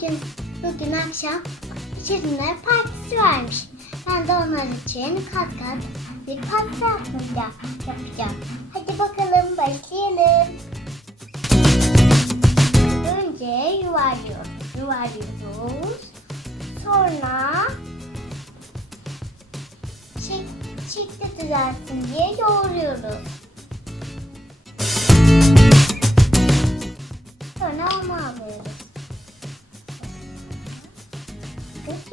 bugün bugün akşam Şirinler partisi varmış. Ben de onlar için kat kat bir pasta yapacağım. yapacağım. Hadi bakalım başlayalım. Önce yuvarlıyoruz. Yuvarlıyoruz. Sonra şek şekli düzelsin diye yoğuruyoruz. Sonra onu alıyoruz.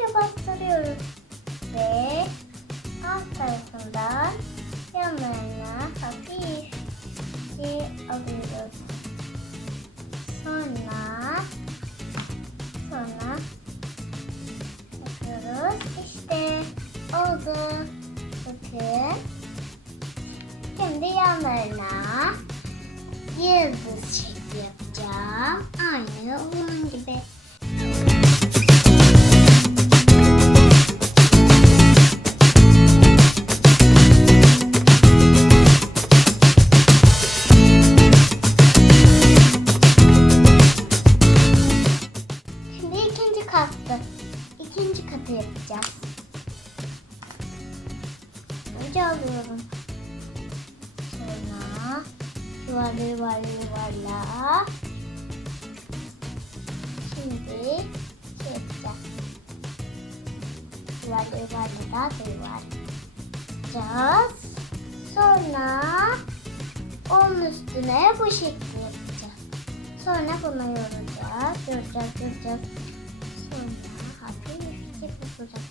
Hızlıca bastırıyoruz. Ve alt tarafından yanlarına hafif bir alıyoruz. Sonra sonra yapıyoruz. İşte oldu. Bakın. Şimdi yanlarına yıldız şekli yapacağım. Aynı onun gibi. Yuvarla yuvarla yuvarla. Şimdi şey yapacağız. Yuvarla yuvarla daha da yuvarlayacağız. Sonra onun üstüne bu şekli yapacağız. Sonra bunu yoracağız. Yoracağız, yoracağız. Sonra hafifçe bırakacağız. Sonra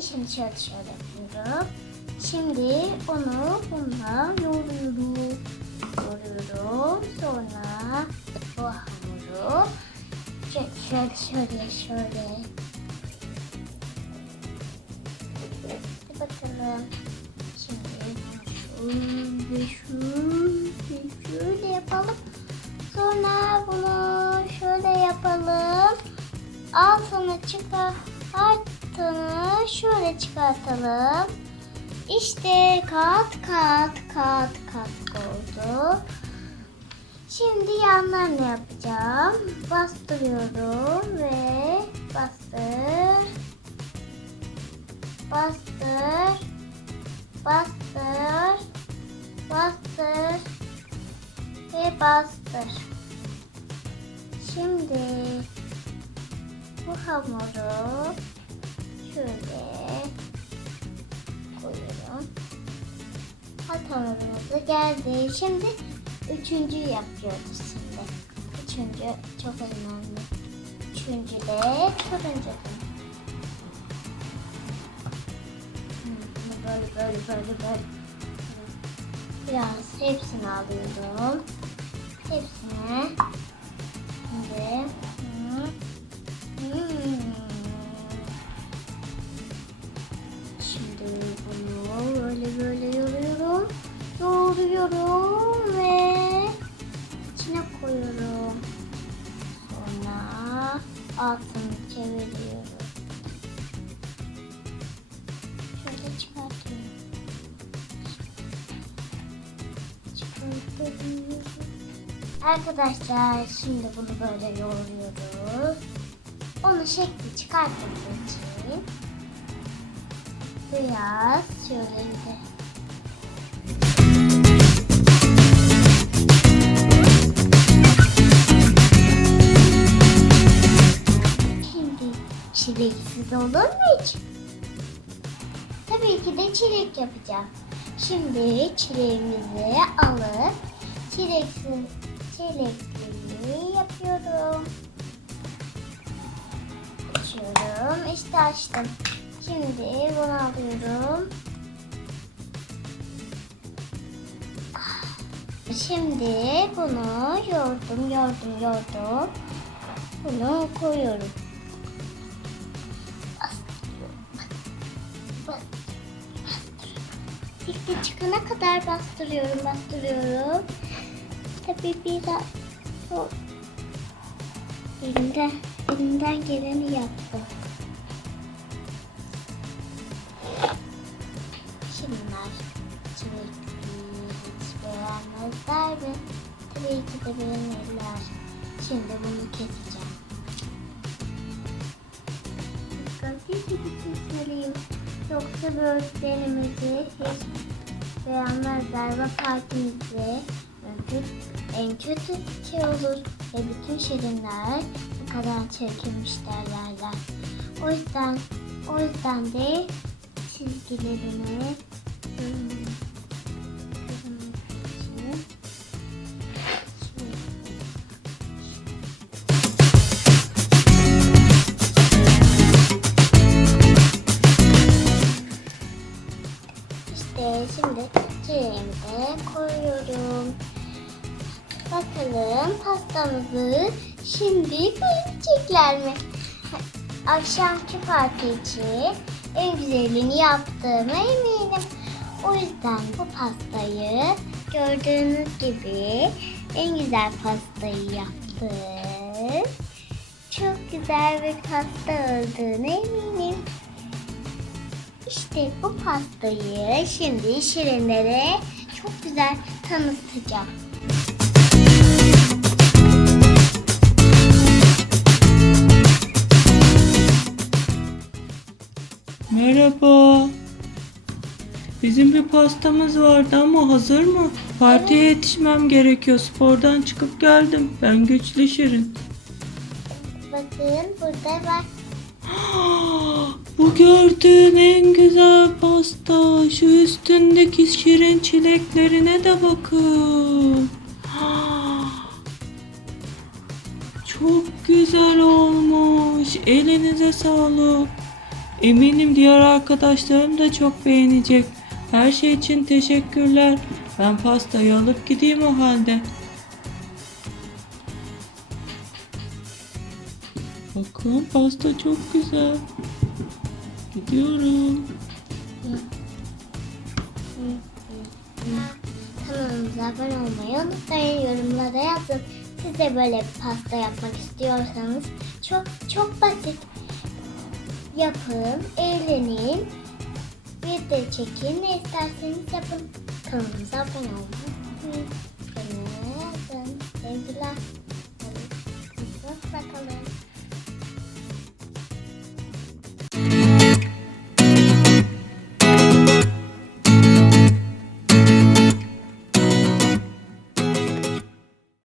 Şimdi şöyle şöyle yapıyorum. Şimdi onu bununla yoğuruyorum. Yoğuruyorum. Sonra bu hamuru şöyle şöyle şöyle. Hadi bakalım. Şimdi şöyle şöyle yapalım. Sonra bunu şöyle yapalım. Altını çıkar, altını şöyle çıkartalım. İşte kat kat kat kat oldu. Şimdi yanlarını yapacağım. Bastırıyorum ve bastır. Bastır. Bastır. Bastır. Ve bastır. Şimdi bu hamuru şöyle koyuyorum. Hat hamurumuz da geldi. Şimdi üçüncüyü yapıyoruz şimdi. Üçüncü çok önemli. Üçüncü de turuncu. Böyle böyle böyle böyle. Biraz hepsini alıyorum. Hepsini. Şimdi. Arkadaşlar şimdi bunu böyle yoğuruyoruz. Onu şekli çıkartmak için biraz şöyle Şimdi çileksiz olur mu hiç? Tabii ki de çilek yapacağım. Şimdi çileğimizi alıp çileksiz çilekli yapıyorum. Açıyorum. İşte açtım. Şimdi bunu alıyorum. Şimdi bunu yoğurdum, yoğurdum, yoğurdum. Bunu koyuyorum. Şekli çıkana kadar bastırıyorum, bastırıyorum. Tabii biraz o elimden, elimden geleni yaptım. Şunlar çilekli hiç beğenmezler mi? Tabii ki de beğenirler. Şimdi bunu keseceğim. Dikkatli gibi kesmeliyim. Yoksa böğürtlerimizi beğenmezler ve partimizi en kötü, şey olur. Ve bütün şirinler bu kadar çirkinmiş derlerler. O yüzden, o yüzden de çizgilerini hmm, koyuyorum. Bakalım pastamızı şimdi beğenecekler mi? Akşamki parti için en güzelini yaptığıma eminim. O yüzden bu pastayı gördüğünüz gibi en güzel pastayı yaptım. Çok güzel bir pasta olduğuna eminim. İşte bu pastayı şimdi şirinlere çok güzel tanıtacağım. Merhaba. Bizim bir pastamız vardı ama hazır mı? Partiye yetişmem gerekiyor. Spordan çıkıp geldim. Ben güçlü şirin. Bakın burada var. Bu gördüğün en güzel pasta. Şu üstündeki şirin çileklerine de bakın. Çok güzel olmuş. Elinize sağlık. Eminim diğer arkadaşlarım da çok beğenecek. Her şey için teşekkürler. Ben pastayı alıp gideyim o halde. Bakın pasta çok güzel. Gidiyorum. Kanalımıza abone olmayı unutmayın. Yorumlara yazın. Siz de böyle pasta yapmak istiyorsanız çok çok basit. Yapın, eğlenin. Bir de çekin ne isterseniz yapın. Kanalımıza abone unutmayın.